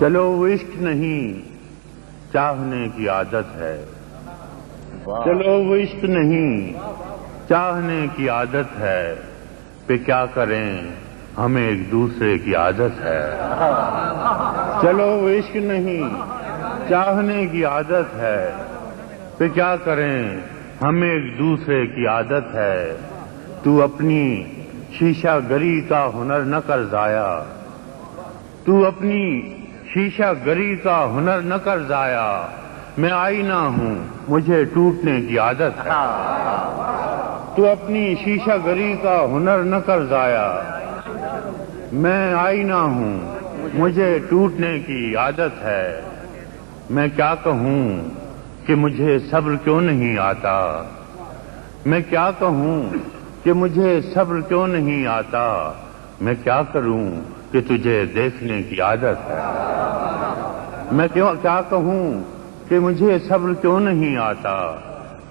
چلو وہ عشق نہیں چاہنے کی عادت ہے، چلو وہ عشق نہیں چاہنے کی عادت ہے، پہ کیا کریں ہمیں ایک دوسرے کی عادت ہے۔ چلو وہ عشق نہیں چاہنے کی عادت ہے، پہ کیا کریں ہمیں ایک دوسرے کی عادت ہے۔ تو اپنی شیشہ گری کا ہنر نہ کر ضائع، تو اپنی شیشہ گری کا ہنر نہ کر ضائع، میں آئینہ ہوں مجھے ٹوٹنے کی عادت ہے۔ تو اپنی شیشہ گری کا ہنر نہ کر ضائع، میں آئینہ ہوں مجھے ٹوٹنے کی عادت ہے۔ میں کیا کہوں کہ مجھے صبر کیوں نہیں آتا، میں کیا کہوں کہ مجھے صبر کیوں نہیں آتا، میں کیا کروں کہ تجھے دیکھنے کی عادت ہے۔ میں کیا کہوں کہ مجھے صبر کیوں نہیں آتا،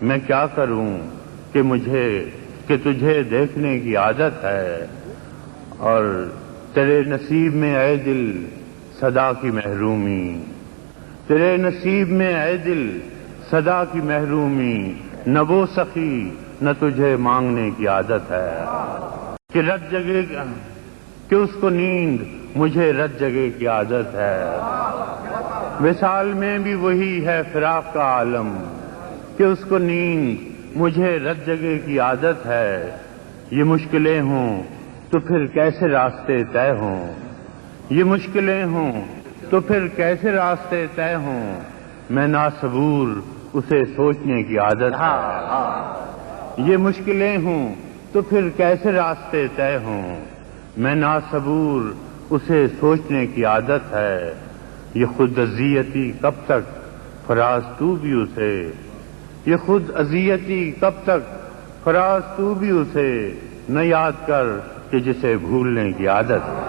میں کیا کروں کہ تجھے دیکھنے کی عادت ہے۔ اور تیرے نصیب میں اے دل صدا کی محرومی، تیرے نصیب میں اے دل صدا کی محرومی، نہ وہ سخی نہ تجھے مانگنے کی عادت ہے۔ کہ رت جگے کہ اس کو نیند مجھے رت جگے کی عادت ہے۔ وصال میں بھی وہی ہے فراق کا عالم، کہ اس کو نیند مجھے رت جگے کی عادت ہے۔ یہ مشکلیں ہوں تو پھر کیسے راستے طے ہوں، یہ مشکلیں ہوں تو پھر کیسے راستے طے ہوں، میں ناصبور اسے سوچنے کی عادت ہے۔ یہ مشکلیں ہوں تو پھر کیسے راستے طے ہوں، میں ناصبور اسے سوچنے کی عادت ہے۔ یہ خود اذیتی کب تک فراز تو بھی اسے، یہ خود اذیتی کب تک فراز تو بھی اسے، نہ یاد کر کہ جسے بھولنے کی عادت ہے۔